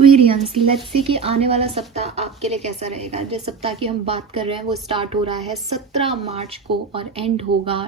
Aquarians, let's see कि आने वाला सप्ताह आपके लिए कैसा रहेगा। जिस सप्ताह की हम बात कर रहे हैं वो स्टार्ट हो रहा है 17 मार्च को और एंड होगा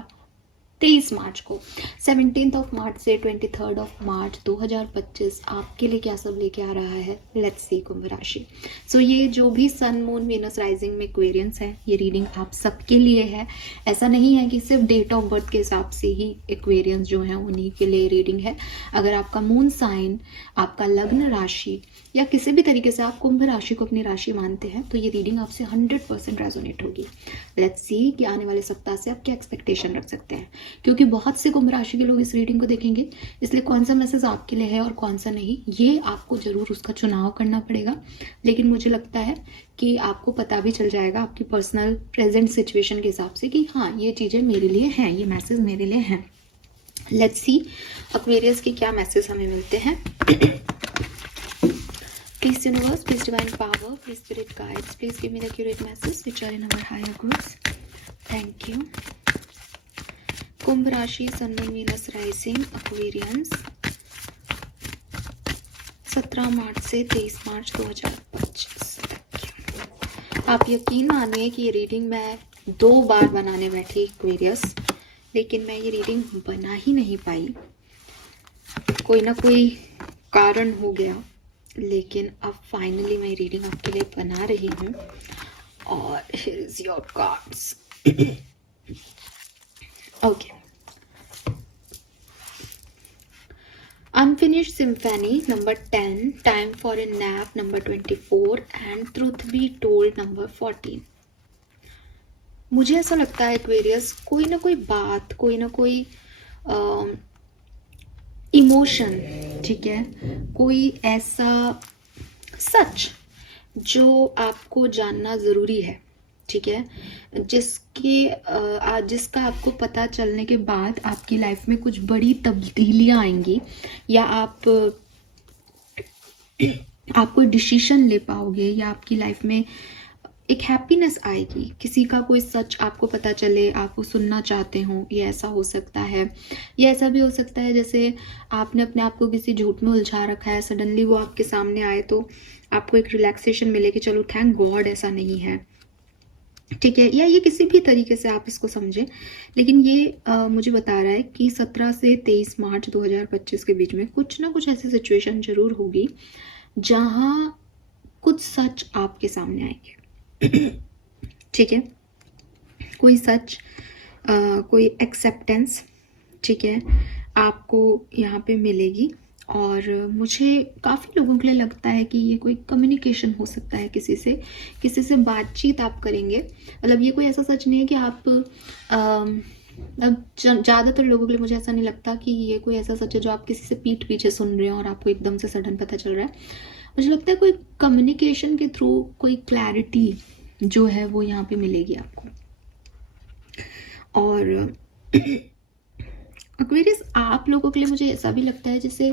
23 मार्च को। 17 ऑफ मार्च से 23 ऑफ मार्च 2025 आपके लिए क्या सब लेके आ रहा है, लेट्स सी कुंभ राशि। सो ये जो भी सन मून वीनस राइजिंग में एक्वेरियंस है, ये रीडिंग आप सबके लिए है। ऐसा नहीं है कि सिर्फ डेट ऑफ बर्थ के हिसाब से ही एक्वेरियंस जो है उन्हीं के लिए रीडिंग है। अगर आपका मून साइन, आपका लग्न राशि या किसी भी तरीके से आप कुंभ राशि को अपनी राशि मानते हैं तो ये रीडिंग आपसे 100% रेजोनेट होगी। लेट्स सी कि आने वाले सप्ताह से आप क्या एक्सपेक्टेशन रख सकते हैं, क्योंकि बहुत से कुंभ राशि के लोग इस रीडिंग को देखेंगे, इसलिए कौन सा मैसेज आपके लिए है और कौन सा नहीं, ये आपको जरूर उसका चुनाव करना पड़ेगा। लेकिन मुझे लगता है कि आपको पता भी चल जाएगा आपकी पर्सनल प्रेजेंट सिचुएशन के हिसाब से कि हाँ ये चीज़ें मेरे लिए हैं, ये मैसेज मेरे लिए हैं। लेट्स सी एक्वेरियस के क्या मैसेज हमें मिलते हैं। Please universe, please divine power, please spirit guides, please give me the accurate messages which are in our higher goods. Thank you. Kumbh राशि, sun moon Venus rising, Aquarians, 17 March से 23 March 2025। आप यकीन मानिए कि ये रीडिंग मैं 2 बार बनाने बैठी एक्वेरियस, लेकिन मैं ये रीडिंग बना ही नहीं पाई। कोई ना कोई कारण हो गया, लेकिन अब फाइनली मैं रीडिंग आपके लिए बना रही हूँ। और here is your cards. Okay, unfinished symphony number 10, time for a nap number 24 and truth be told number 14। मुझे ऐसा लगता है एक्वेरियस, कोई ना कोई बात, कोई ना कोई इमोशन, ठीक है, कोई ऐसा सच जो आपको जानना ज़रूरी है, ठीक है, जिसका आपको पता चलने के बाद आपकी लाइफ में कुछ बड़ी तब्दीलियां आएंगी, या आप कोई डिसीजन ले पाओगे, या आपकी लाइफ में एक हैप्पीनेस आएगी। किसी का कोई सच आपको पता चले, आप वो सुनना चाहते हो, ये ऐसा हो सकता है। या ऐसा भी हो सकता है जैसे आपने अपने आप को किसी झूठ में उलझा रखा है, सडनली वो आपके सामने आए तो आपको एक रिलैक्सेशन मिले कि चलो थैंक गॉड ऐसा नहीं है, ठीक है। या ये किसी भी तरीके से आप इसको समझें, लेकिन ये मुझे बता रहा है कि 17 से 23 मार्च 2025 के बीच में कुछ ना कुछ ऐसी सिचुएशन जरूर होगी जहाँ कुछ सच आपके सामने आएंगे, ठीक है। कोई सच, कोई एक्सेप्टेंस, ठीक है, आपको यहाँ पे मिलेगी। और मुझे काफ़ी लोगों के लिए लगता है कि ये कोई कम्युनिकेशन हो सकता है, किसी से बातचीत आप करेंगे। मतलब ये कोई ऐसा सच नहीं है कि आप ज़्यादातर लोगों के लिए मुझे ऐसा नहीं लगता कि ये कोई ऐसा सच है जो आप किसी से पीठ पीछे सुन रहे हो और आपको एकदम से सडन पता चल रहा है। मुझे लगता है कोई कम्युनिकेशन के थ्रू कोई क्लैरिटी जो है वो यहाँ पे मिलेगी आपको। और एक्वेरियस, आप लोगों के लिए मुझे ऐसा भी लगता है जैसे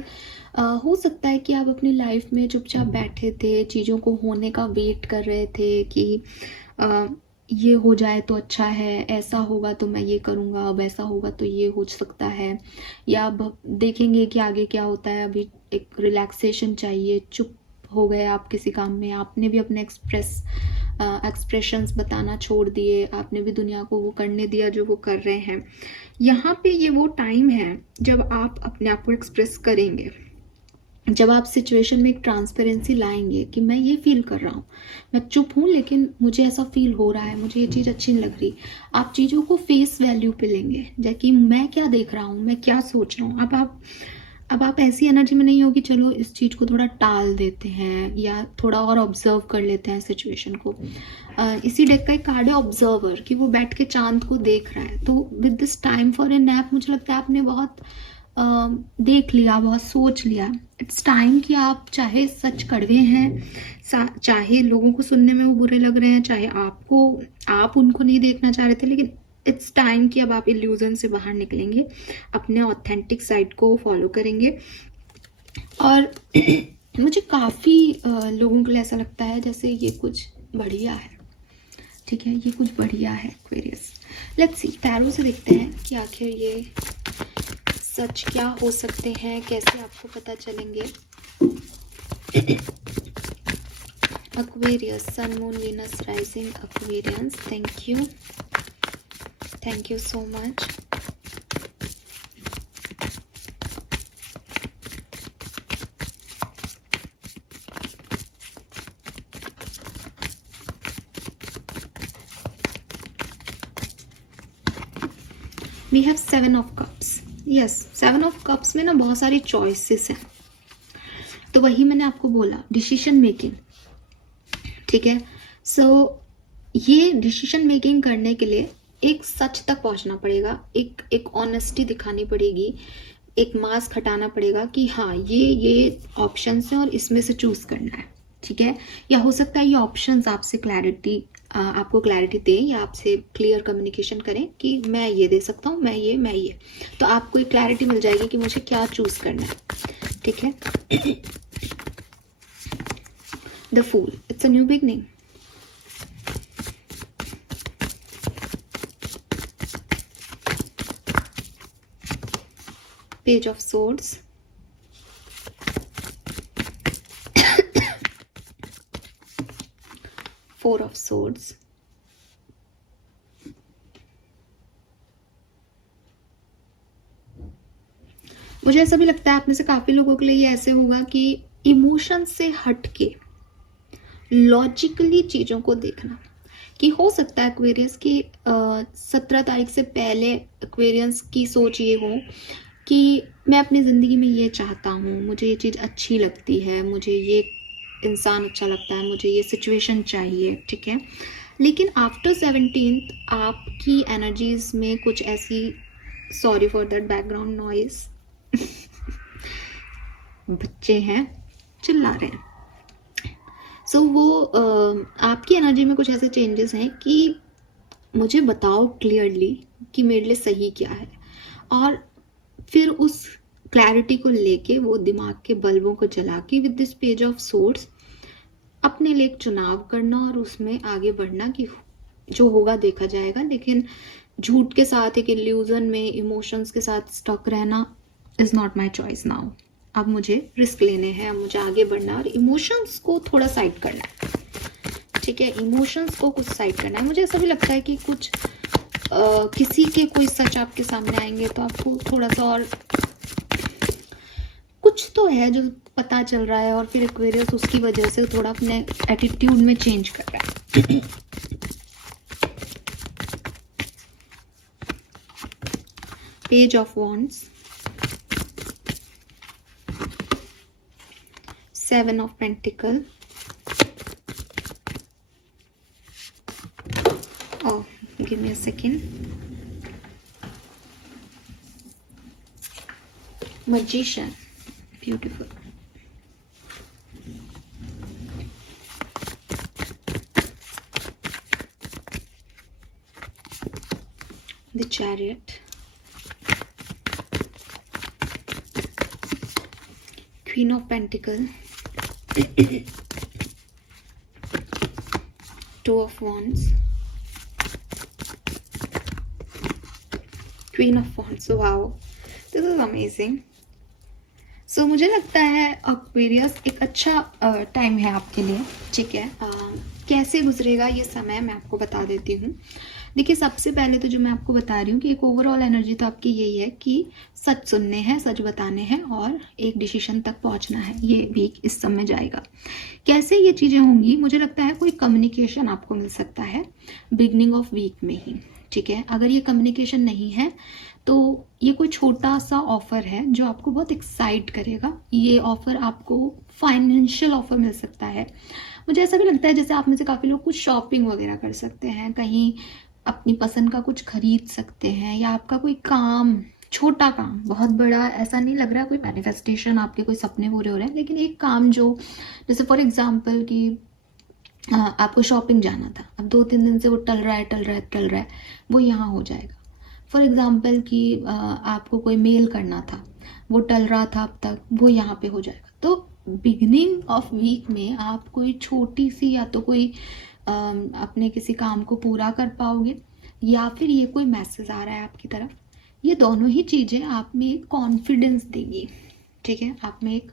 हो सकता है कि आप अपनी लाइफ में चुपचाप बैठे थे, चीज़ों को होने का वेट कर रहे थे कि ये हो जाए तो अच्छा है, ऐसा होगा तो मैं ये करूँगा, अब ऐसा होगा तो ये हो सकता है, या अब देखेंगे कि आगे क्या होता है, अभी एक रिलैक्सेशन चाहिए, चुप हो गए आप किसी काम में, आपने भी अपने एक्सप्रेशंस बताना छोड़ दिए, आपने भी दुनिया को वो करने दिया जो वो कर रहे हैं। यहाँ पे ये वो टाइम है जब आप अपने आप को एक्सप्रेस करेंगे, जब आप सिचुएशन में एक ट्रांसपेरेंसी लाएंगे कि मैं ये फील कर रहा हूँ, मैं चुप हूँ लेकिन मुझे ऐसा फील हो रहा है, मुझे ये चीज़ अच्छी नहीं लग रही। आप चीज़ों को फेस वैल्यू पे लेंगे, जैसे कि मैं क्या देख रहा हूँ, मैं क्या सोच रहा हूँ। अब आप ऐसी एनर्जी में नहीं हो कि चलो इस चीज़ को थोड़ा टाल देते हैं या थोड़ा और ऑब्जर्व कर लेते हैं सिचुएशन को। इसी डेक का एक कार्ड है ऑब्जर्वर, कि वो बैठ के चांद को देख रहा है। तो with this time for a nap मुझे लगता है आपने बहुत देख लिया, बहुत सोच लिया। इट्स टाइम कि आप, चाहे सच कड़वे हैं, चाहे लोगों को सुनने में वो बुरे लग रहे हैं, चाहे आप उनको नहीं देखना चाह रहे थे, लेकिन इट्स टाइम कि अब आप इल्यूजन से बाहर निकलेंगे, अपने ऑथेंटिक साइड को फॉलो करेंगे। और मुझे काफ़ी लोगों के लिए ऐसा लगता है जैसे ये कुछ बढ़िया है, ठीक है, ये कुछ बढ़िया है एक्वेरियस। लेट्स सी, टैरो से देखते हैं कि आखिर ये सच क्या हो सकते हैं, कैसे आपको पता चलेंगे। Aquarius, Sun, Moon, Venus, Rising, Aquarians. Thank you. Thank you so much. We have 7 of Cups. Yes, 7 of Cups में ना बहुत सारी चॉइसेस हैं, तो वही मैंने आपको बोला, डिसीजन मेकिंग, ठीक है। सो ये डिसीजन मेकिंग करने के लिए एक सच तक पहुंचना पड़ेगा, एक ऑनेस्टी दिखानी पड़ेगी, एक मास्क हटाना पड़ेगा कि हाँ ये ऑप्शंस हैं और इसमें से चूज करना है, ठीक है। या हो सकता है ये ऑप्शंस आपको क्लैरिटी दे या आपसे क्लियर कम्युनिकेशन करें कि मैं ये दे सकता हूँ, मैं ये, तो आपको एक क्लैरिटी मिल जाएगी कि मुझे क्या चूज करना है, ठीक है। The fool, it's a new beginning. Page of swords, four of swords, मुझे ऐसा भी लगता है आप में से काफी लोगों के लिए ये ऐसे होगा कि इमोशन से हटके लॉजिकली चीजों को देखना, कि हो सकता है एक्वेरियस की 17 तारीख से पहले एक्वेरियस की सोच ये हो कि मैं अपनी ज़िंदगी में ये चाहता हूँ, मुझे ये चीज़ अच्छी लगती है, मुझे ये इंसान अच्छा लगता है, मुझे ये सिचुएशन चाहिए, ठीक है। लेकिन आफ्टर 17th आपकी एनर्जीज में कुछ ऐसी, sorry for that background noise, बच्चे हैं चिल्ला रहे हैं। सो वो आपकी एनर्जी में कुछ ऐसे चेंजेस हैं कि मुझे बताओ क्लियरली कि मेरे लिए सही क्या है, और फिर उस क्लैरिटी को लेके वो दिमाग के बल्बों को जला के with this page of swords अपने लिए एक चुनाव करना और उसमें आगे बढ़ना कि जो होगा देखा जाएगा। लेकिन झूठ के साथ, एक इल्यूजन में, इमोशंस के साथ स्टक रहना is not my choice now. अब मुझे रिस्क लेने हैं, अब मुझे आगे बढ़ना है और इमोशंस को थोड़ा साइड करना है, ठीक है। इमोशंस को कुछ साइड करना है। मुझे ऐसा भी लगता है कि कुछ किसी के कोई सच आपके सामने आएंगे तो आपको थोड़ा सा और कुछ तो है जो पता चल रहा है, और फिर एक्वेरियस उसकी वजह से थोड़ा अपने एटीट्यूड में चेंज कर रहा है। Page of wands, 7 of Pentacle, oh give me a second, Magician, beautiful, the Chariot, Queen of Pentacle, 2 of Wands, Queen of Wands. Wow, this is amazing. So मुझे लगता है एक्वेरियस एक अच्छा टाइम है आपके लिए, ठीक है। कैसे गुजरेगा ये समय मैं आपको बता देती हूँ। देखिए, सबसे पहले तो जो मैं आपको बता रही हूँ कि एक ओवरऑल एनर्जी तो आपकी यही है कि सच सुनने हैं, सच बताने हैं और एक डिसीजन तक पहुँचना है। ये वीक इस समय जाएगा। कैसे ये चीज़ें होंगी, मुझे लगता है कोई कम्युनिकेशन आपको मिल सकता है बिगनिंग ऑफ वीक में ही, ठीक है। अगर ये कम्युनिकेशन नहीं है तो ये कोई छोटा सा ऑफर है जो आपको बहुत एक्साइट करेगा। ये ऑफर आपको फाइनेंशियल ऑफर मिल सकता है। मुझे ऐसा भी लगता है जैसे आप में से काफ़ी लोग कुछ शॉपिंग वगैरह कर सकते हैं, कहीं अपनी पसंद का कुछ खरीद सकते हैं, या आपका कोई काम, छोटा काम, बहुत बड़ा ऐसा नहीं लग रहा है, कोई मैनिफेस्टेशन, आपके कोई सपने पूरे हो रहे हैं, लेकिन एक काम जो, जैसे फॉर एग्जाम्पल कि आपको शॉपिंग जाना था, अब 2-3 दिन से वो टल रहा है, वो यहाँ हो जाएगा। फॉर एग्जाम्पल कि आपको कोई मेल करना था, वो टल रहा था अब तक, वो यहाँ पे हो जाएगा। तो बिगनिंग ऑफ वीक में आप कोई छोटी सी, या तो कोई अपने किसी काम को पूरा कर पाओगे, या फिर ये कोई मैसेज आ रहा है आपकी तरफ। ये दोनों ही चीज़ें आप में एक कॉन्फिडेंस देंगी, ठीक है। आप में एक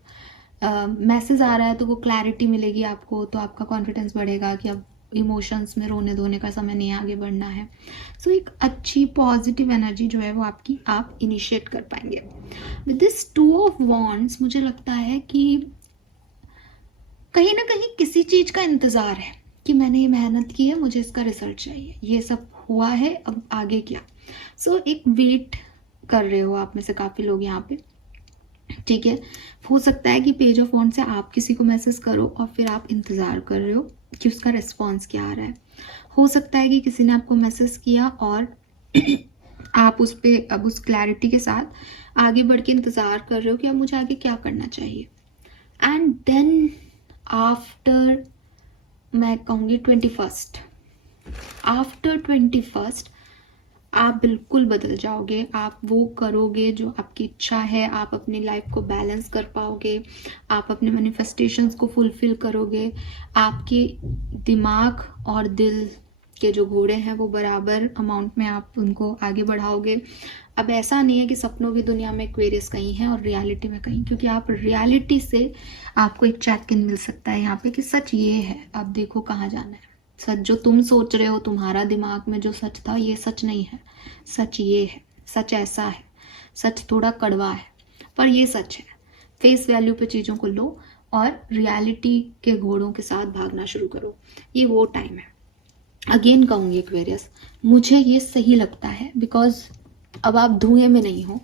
मैसेज आ रहा है तो वो क्लैरिटी मिलेगी आपको, तो आपका कॉन्फिडेंस बढ़ेगा कि अब इमोशंस में रोने धोने का समय नहीं, आगे बढ़ना है। सो एक अच्छी पॉजिटिव एनर्जी जो है वो आपकी आप इनिशिएट कर पाएंगे। विद दिस 2 ऑफ वॉन्ड्स मुझे लगता है कि कहीं ना कहीं किसी चीज़ का इंतज़ार है कि मैंने ये मेहनत की है, मुझे इसका रिजल्ट चाहिए, ये सब हुआ है, अब आगे क्या। सो एक वेट कर रहे हो आप में से काफ़ी लोग यहाँ पे, ठीक है। हो सकता है कि पेज ऑफ वॉन्ड से आप किसी को मैसेज करो और फिर आप इंतज़ार कर रहे हो कि उसका रिस्पॉन्स क्या आ रहा है। हो सकता है कि किसी ने आपको मैसेज किया और आप उस पर अब उस क्लैरिटी के साथ आगे बढ़ के इंतज़ार कर रहे हो कि अब मुझे आगे क्या करना चाहिए। एंड देन आफ्टर, मैं कहूँगी 21st, आफ्टर 21st आप बिल्कुल बदल जाओगे। आप वो करोगे जो आपकी इच्छा है, आप अपनी लाइफ को बैलेंस कर पाओगे, आप अपने मैनिफेस्टेशंस को फुलफिल करोगे, आपके दिमाग और दिल के जो घोड़े हैं वो बराबर अमाउंट में आप उनको आगे बढ़ाओगे। अब ऐसा नहीं है कि सपनों की दुनिया में एक्वेरियस कहीं है और रियलिटी में कहीं, क्योंकि आप रियलिटी से आपको एक चेक इन मिल सकता है यहाँ पे कि सच ये है, अब देखो कहाँ जाना है। सच जो तुम सोच रहे हो, तुम्हारा दिमाग में जो सच था, ये सच नहीं है, सच ये है, सच ऐसा है, सच थोड़ा कड़वा है पर ये सच है। फेस वैल्यू पे चीज़ों को लो और रियलिटी के घोड़ों के साथ भागना शुरू करो। ये वो टाइम है। अगेन कहूँगी एक्वेरियस, मुझे ये सही लगता है बिकॉज अब आप धुएं में नहीं हो,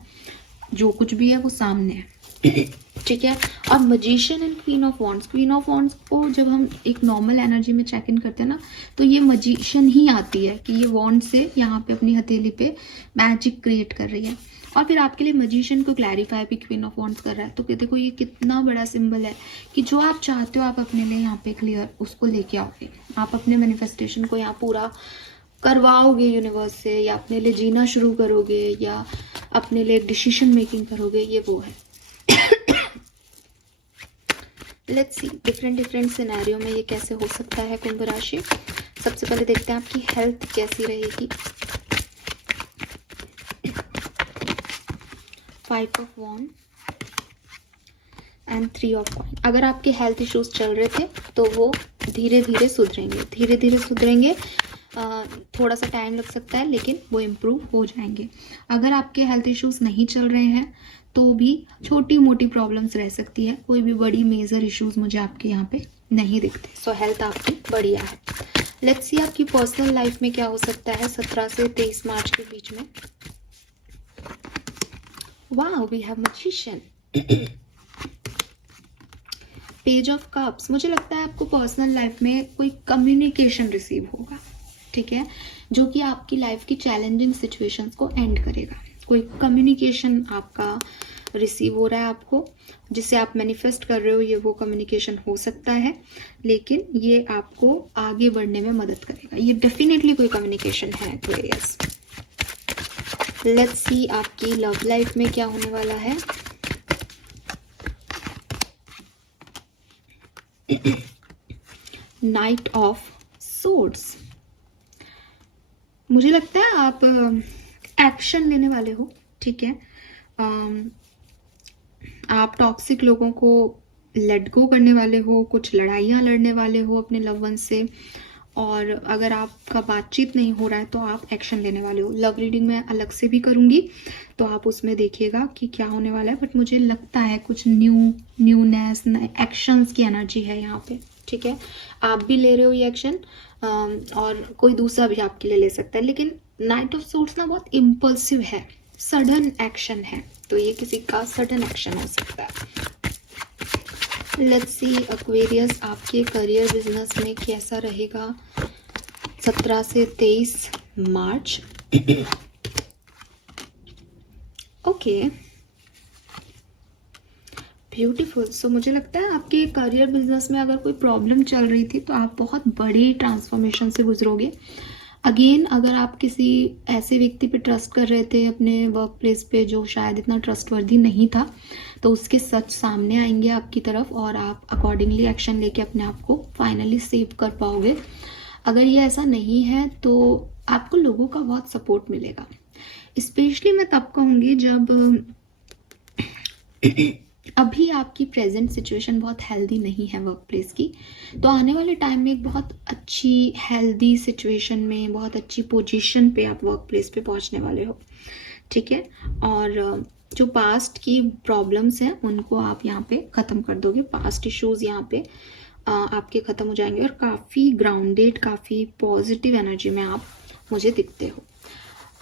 जो कुछ भी है वो सामने है, ठीक है। और magician and queen of wands, queen of wands को जब हम एक नॉर्मल एनर्जी में चेक इन करते हैं ना, तो ये मजिशियन ही आती है कि ये वॉन्ड से यहाँ पे अपनी हथेली पे मैजिक क्रिएट कर रही है। और फिर आपके लिए मजिशियन को क्लैरिफाई भी क्वीन ऑफ वॉन्ड्स कर रहा है। तो देखो ये कितना बड़ा सिंबल है कि जो आप चाहते हो आप अपने लिए यहाँ पे क्लियर उसको लेके आओगे, आप अपने मैनिफेस्टेशन को यहाँ पूरा करवाओगे यूनिवर्स से, या अपने लिए जीना शुरू करोगे, या अपने लिए डिसीजन मेकिंग करोगे, ये वो है। लेट्स सी डिफरेंट सिनेरियो में ये कैसे हो सकता है कुंभ राशि। सबसे पहले देखते हैं आपकी हेल्थ कैसी रहेगी। 5 of wand and 3 of coin. अगर आपके हेल्थ इश्यूज चल रहे थे तो वो धीरे धीरे सुधरेंगे, थोड़ा सा टाइम लग सकता है लेकिन वो इम्प्रूव हो जाएंगे। अगर आपके हेल्थ इश्यूज नहीं चल रहे हैं तो भी छोटी मोटी प्रॉब्लम्स रह सकती है, कोई भी बड़ी मेजर इश्यूज मुझे आपके यहाँ पे नहीं दिखते। सो हेल्थ आपकी बढ़िया है। लेट्स सी आपकी पर्सनल लाइफ में क्या हो सकता है 17 से 23 मार्च के बीच में। Wow, we have magician, page of cups. मुझे लगता है आपको पर्सनल लाइफ में कोई कम्युनिकेशन रिसीव होगा, ठीक है, जो कि आपकी लाइफ की चैलेंजिंग सिचुएशंस को एंड करेगा। कोई कम्युनिकेशन आपका रिसीव हो रहा है आपको, जिसे आप मैनिफेस्ट कर रहे हो, ये वो कम्युनिकेशन हो सकता है, लेकिन ये आपको आगे बढ़ने में मदद करेगा। ये डेफिनेटली कोई कम्युनिकेशन है एक्वेरियस। लेट्स सी आपकी लव लाइफ में क्या होने वाला है। Night of swords. मुझे लगता है आप एक्शन लेने वाले हो, ठीक है। आप टॉक्सिक लोगों को लेट गो करने वाले हो, कुछ लड़ाइयाँ लड़ने वाले हो अपने लव वन से, और अगर आपका बातचीत नहीं हो रहा है तो आप एक्शन लेने वाले हो। लव रीडिंग मैं अलग से भी करूँगी तो आप उसमें देखिएगा कि क्या होने वाला है, बट मुझे लगता है कुछ न्यूनेस, एक्शंस की एनर्जी है यहाँ पे, ठीक है। आप भी ले रहे हो ये एक्शन और कोई दूसरा भी आपके लिए ले सकता है, लेकिन नाइट ऑफ सोर्ड्स ना बहुत इम्पल्सिव है, सडन एक्शन है, तो ये किसी का सडन एक्शन हो सकता है। लेट्स सी एक्वेरियस आपके करियर बिजनेस में कैसा रहेगा 17 से 23 मार्च। Okay, beautiful. सो मुझे लगता है आपके करियर बिजनेस में अगर कोई प्रॉब्लम चल रही थी तो आप बहुत बड़ी ट्रांसफॉर्मेशन से गुजरोगे। अगेन, अगर आप किसी ऐसे व्यक्ति पे ट्रस्ट कर रहे थे अपने वर्क प्लेस पे जो शायद इतना ट्रस्टवर्दी नहीं था, तो उसके सच सामने आएंगे आपकी तरफ और आप अकॉर्डिंगली एक्शन लेके अपने आप को फाइनली सेव कर पाओगे। अगर ये ऐसा नहीं है तो आपको लोगों का बहुत सपोर्ट मिलेगा। स्पेशली मैं तब कहूँगी जब अभी आपकी प्रेजेंट सिचुएशन बहुत हेल्दी नहीं है वर्क प्लेस की, तो आने वाले टाइम में एक बहुत अच्छी हेल्दी सिचुएशन में, बहुत अच्छी पोजीशन पे आप वर्क प्लेस पे पहुंचने वाले हो, ठीक है। और जो पास्ट की प्रॉब्लम्स हैं उनको आप यहाँ पे ख़त्म कर दोगे, पास्ट इश्यूज यहाँ पे आपके ख़त्म हो जाएंगे, और काफ़ी ग्राउंडेड, काफ़ी पॉजिटिव एनर्जी में आप मुझे दिखते हो।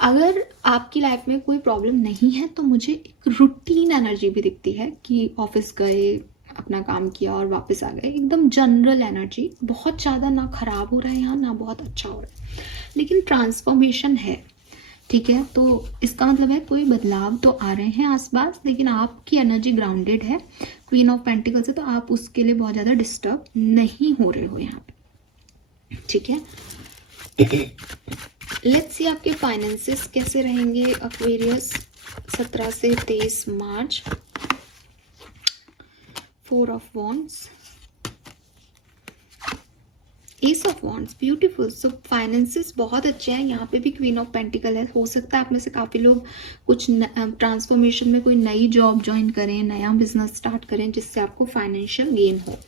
अगर आपकी लाइफ में कोई प्रॉब्लम नहीं है तो मुझे एक रूटीन एनर्जी भी दिखती है कि ऑफिस गए, अपना काम किया और वापस आ गए, एकदम जनरल एनर्जी, बहुत ज़्यादा ना खराब हो रहा है यहाँ, ना बहुत अच्छा हो रहा है, लेकिन ट्रांसफॉर्मेशन है, ठीक है। तो इसका मतलब है कोई बदलाव तो आ रहे हैं आसपास, लेकिन आपकी एनर्जी ग्राउंडेड है क्वीन ऑफ पेंटिकल से, तो आप उसके लिए बहुत ज़्यादा डिस्टर्ब नहीं हो रहे हो यहाँ पे, ठीक है। लेट्स सी आपके फाइनेंसेस कैसे रहेंगे एक्वेरियस 17 से 23 मार्च। 4 of wands, S of wands, beautiful. So finances बहुत अच्छे हैं, यहाँ पे भी क्वीन ऑफ पेंटिकल है। हो सकता है आप में से काफ़ी लोग कुछ ट्रांसफॉर्मेशन में कोई नई जॉब ज्वाइन करें, नया बिजनेस स्टार्ट करें, जिससे आपको फाइनेंशियल गेन हो।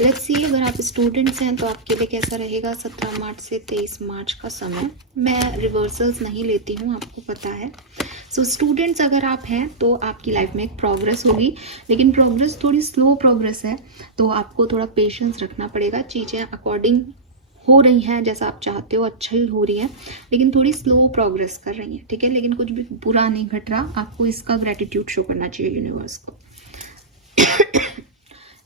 लेट्स सी अगर आप स्टूडेंट्स हैं तो आपके लिए कैसा रहेगा 17 मार्च से 23 मार्च का समय। मैं रिवर्सल्स नहीं लेती हूँ, आपको पता है। सो स्टूडेंट्स अगर आप हैं तो आपकी लाइफ में एक प्रोग्रेस होगी, लेकिन प्रोग्रेस थोड़ी स्लो प्रोग्रेस है, तो आपको थोड़ा पेशेंस रखना पड़ेगा। चीज़ें अकॉर्डिंग हो रही हैं, जैसा आप चाहते हो अच्छी हो रही है, लेकिन थोड़ी स्लो प्रोग्रेस कर रही हैं, ठीक है। लेकिन कुछ भी बुरा नहीं घट रहा, आपको इसका ग्रेटिट्यूड शो करना चाहिए यूनिवर्स को।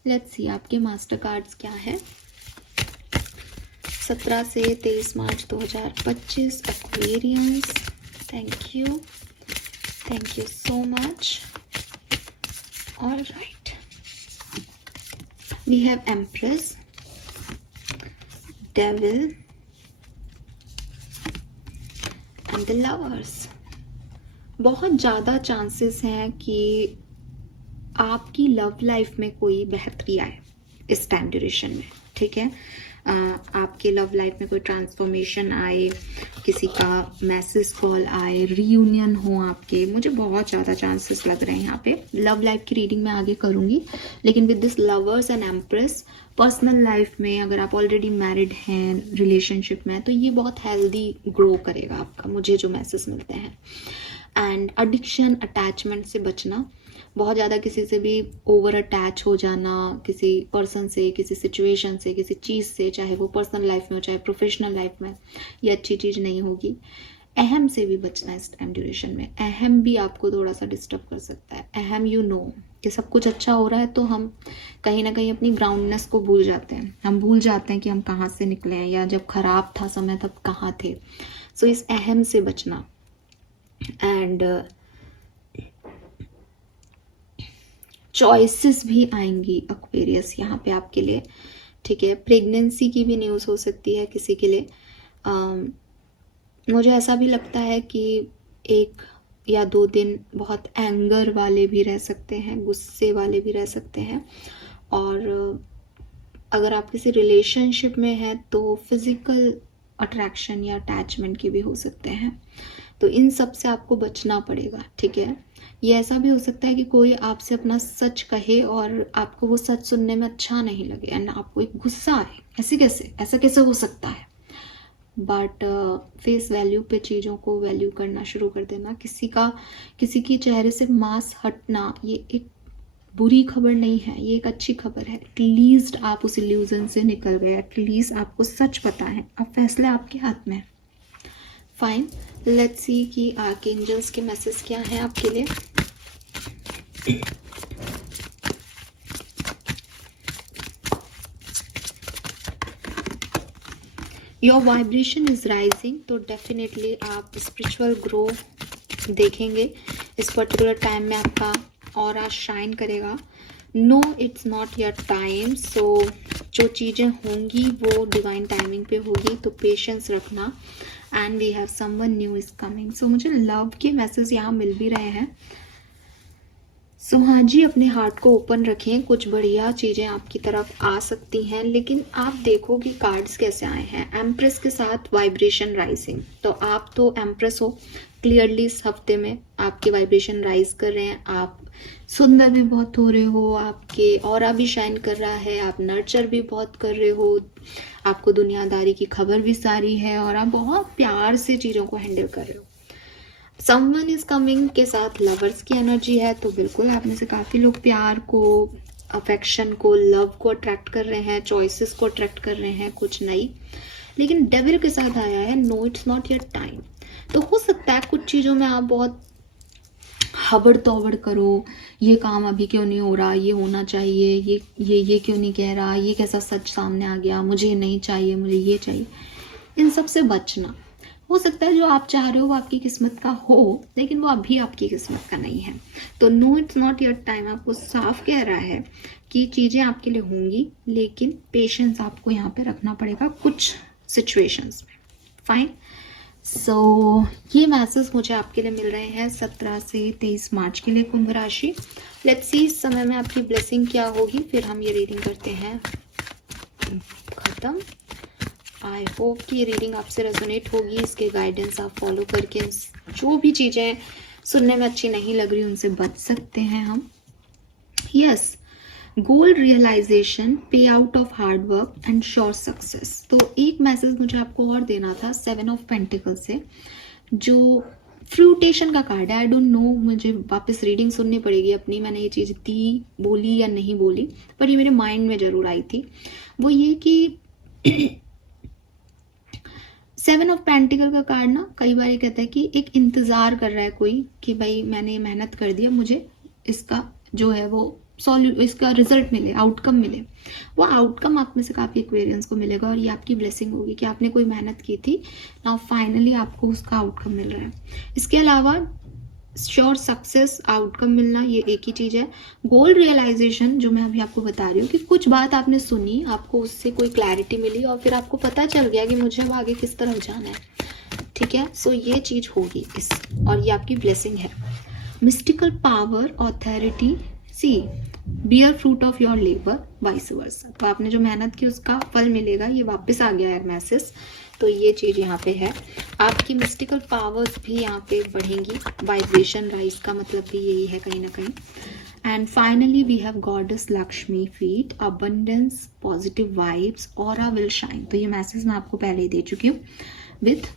लेट्स सी आपके मास्टर कार्ड्स क्या है 17 से 23 March 2025 Aquarians. Thank you so much. Alright, we have empress, devil and the lovers. बहुत ज़्यादा चांसेस हैं कि आपकी लव लाइफ में कोई बेहतरी आए इस टाइम ड्यूरेशन में, ठीक है। आपके लव लाइफ में कोई ट्रांसफॉर्मेशन आए, किसी का मैसेज कॉल आए, रीयूनियन हो आपके, मुझे बहुत ज़्यादा चांसेस लग रहे हैं यहाँ पे। लव लाइफ की रीडिंग मैं आगे करूँगी, लेकिन with this lovers and empress, personal life में अगर आप ऑलरेडी मैरिड हैं, रिलेशनशिप में, तो ये बहुत हेल्दी ग्रो करेगा आपका, मुझे जो मैसेज मिलते हैं। एंड एडिक्शन, अटैचमेंट से बचना, बहुत ज़्यादा किसी से भी ओवर अटैच हो जाना, किसी पर्सन से, किसी सिचुएशन से, किसी चीज़ से, चाहे वो पर्सनल लाइफ में हो चाहे प्रोफेशनल लाइफ में, ये अच्छी चीज़ नहीं होगी। अहम से भी बचना इस टाइम ड्यूरेशन में। अहम भी आपको थोड़ा सा डिस्टर्ब कर सकता है। अहम कि सब कुछ अच्छा हो रहा है तो हम कहीं ना कहीं अपनी ग्राउंडनेस को भूल जाते हैं, हम भूल जाते हैं कि हम कहाँ से निकले हैं, या जब खराब था समय तब कहाँ थे। सो इस अहम से बचना। एंड चॉइसेस भी आएंगी एक्वेरियस यहाँ पे आपके लिए, ठीक है। प्रेगनेंसी की भी न्यूज़ हो सकती है किसी के लिए। मुझे ऐसा भी लगता है कि 1 या 2 दिन बहुत एंगर वाले भी रह सकते हैं, गुस्से वाले भी रह सकते हैं। और अगर आप किसी रिलेशनशिप में हैं तो फिज़िकल अट्रैक्शन या अटैचमेंट की भी हो सकते हैं, तो इन सब से आपको बचना पड़ेगा, ठीक है। ये ऐसा भी हो सकता है कि कोई आपसे अपना सच कहे और आपको वो सच सुनने में अच्छा नहीं लगे, एंड आपको एक गुस्सा आए, ऐसा कैसे हो सकता है। बट फेस वैल्यू पे चीज़ों को वैल्यू करना शुरू कर देना। किसी की चेहरे से मांस हटना, ये एक बुरी खबर नहीं है, ये एक अच्छी खबर है। एटलीस्ट आप उस इल्यूजन से निकल गए, एटलीस्ट आपको सच पता है, अब फैसले आपके हाथ में है। फाइन, लेट्स सी कि आर्कएंजल्स के मैसेज क्या है आपके लिए। योर वाइब्रेशन इज राइजिंग, तो डेफिनेटली आप स्पिरिचुअल ग्रो देखेंगे इस पर्टिकुलर टाइम में। आपका ऑरा शाइन करेगा। No it's not your time, so जो चीज़ें होंगी वो डिवाइन टाइमिंग पे होगी, तो पेशेंस रखना। And we have someone new is coming. So मुझे लव के मैसेज यहाँ मिल भी रहे हैं। सो हाँ जी, अपने हार्ट को ओपन रखें, कुछ बढ़िया चीज़ें आपकी तरफ आ सकती हैं। लेकिन आप देखो कि कार्ड्स कैसे आए हैं। एम्प्रेस के साथ वाइब्रेशन राइजिंग, तो आप तो एम्प्रेस हो, क्लियरली इस हफ्ते में आपके वाइब्रेशन राइज कर रहे हैं, आप सुंदर भी बहुत हो रहे हो, आपके ऑरा भी शाइन कर रहा है, आप नर्चर भी बहुत कर रहे हो, आपको दुनियादारी की खबर भी सारी है और आप बहुत प्यार से चीज़ों को हैंडल कर रहे हो। समवन इज कमिंग के साथ लवर्स की एनर्जी है, तो बिल्कुल आप में से काफ़ी लोग प्यार को, अफेक्शन को, लव को अट्रैक्ट कर रहे हैं, चॉइसेस को अट्रैक्ट कर रहे हैं, कुछ नई। लेकिन डेविल के साथ आया है no it's not your time. तो हो सकता है कुछ चीज़ों में आप बहुत हबड़ तोबड़ करो, ये काम अभी क्यों नहीं हो रहा, ये होना चाहिए, ये क्यों नहीं कह रहा, ये कैसा सच सामने आ गया, मुझे ये नहीं चाहिए, मुझे ये चाहिए। इन सब से बचना। हो सकता है जो आप चाह रहे हो वो आपकी किस्मत का हो, लेकिन वो अभी आपकी किस्मत का नहीं है। तो no it's not your time आपको साफ कह रहा है कि चीज़ें आपके लिए होंगी, लेकिन पेशेंस आपको यहाँ पे रखना पड़ेगा कुछ सिचुएशंस में। फाइन। सो ये मैसेज मुझे आपके लिए मिल रहे हैं 17 से 23 मार्च के लिए कुंभ राशि। लेट्स सी इस समय में आपकी ब्लेसिंग क्या होगी, फिर हम ये रीडिंग करते हैं खत्म। आई होप कि ये रीडिंग आपसे रेजोनेट होगी, इसके गाइडेंस आप फॉलो करके जो भी चीज़ें सुनने में अच्छी नहीं लग रही उनसे बच सकते हैं हम। यस, गोल रियलाइजेशन, पे out of hard work and sure success. तो एक मैसेज मुझे आपको और देना था 7 ऑफ पेंटिकल से, जो फ्रूटेशन का कार्ड है। आई डोंट नो, मुझे वापस रीडिंग सुननी पड़ेगी अपनी, मैंने ये चीज़ दी बोली या नहीं बोली, पर ये मेरे माइंड में ज़रूर आई थी। वो ये कि 7 ऑफ पेंटिकल का कार्ड ना कई बार ये कहता है कि एक इंतज़ार कर रहा है कोई कि भाई मैंने मेहनत कर दिया, मुझे इसका जो है वो इसका रिजल्ट मिले, आउटकम मिले। वो आउटकम आप में से काफ़ी एक्वेरियंस को मिलेगा और ये आपकी ब्लेसिंग होगी कि आपने कोई मेहनत की थी, नाउ फाइनली आपको उसका आउटकम मिल रहा है। इसके अलावा श्योर सक्सेस, आउटकम मिलना, ये एक ही चीज़ है। गोल रियलाइजेशन, जो मैं अभी आपको बता रही हूँ कि कुछ बात आपने सुनी, आपको उससे कोई क्लैरिटी मिली और फिर आपको पता चल गया कि मुझे अब आगे किस तरफ जाना है। ठीक है, सो ये चीज़ होगी इस, और ये आपकी ब्लेसिंग है। Mystical power, authority, see bear fruit of your labour, vice versa. तो आपने जो मेहनत की उसका फल मिलेगा, ये वापस आ गया है मैसेज। तो ये चीज़ यहाँ पे है। आपकी मिस्टिकल पावर्स भी यहाँ पे बढ़ेंगी, वाइब्रेशन राइज का मतलब भी यही है कहीं ना कहीं। And finally we have goddess Lakshmi feet, abundance, positive vibes, aura will shine. तो ये मैसेज मैं आपको पहले ही दे चुकी हूँ विथ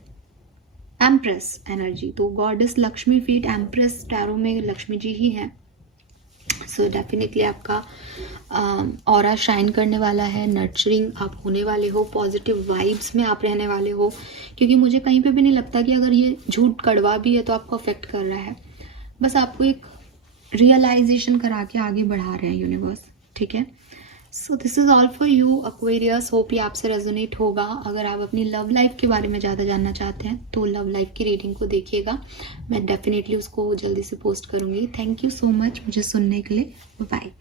एम्प्रेस एनर्जी। तो goddess Lakshmi feet, empress tarot में लक्ष्मी जी ही है। सो डेफिनेटली आपका ऑरा शाइन करने वाला है, नर्चरिंग आप होने वाले हो, पॉजिटिव वाइब्स में आप रहने वाले हो, क्योंकि मुझे कहीं पे भी नहीं लगता कि अगर ये झूठ कड़वा भी है तो आपको अफेक्ट कर रहा है। बस आपको एक रियलाइजेशन करा के आगे बढ़ा रहे हैं यूनिवर्स। ठीक है, so this is all for you Aquarius. Hope ये आपसे रेजोनेट होगा। अगर आप अपनी लव लाइफ के बारे में ज़्यादा जानना चाहते हैं तो लव लाइफ की रीडिंग को देखिएगा, मैं डेफिनेटली उसको जल्दी से पोस्ट करूँगी। थैंक यू सो मच मुझे सुनने के लिए। बाय।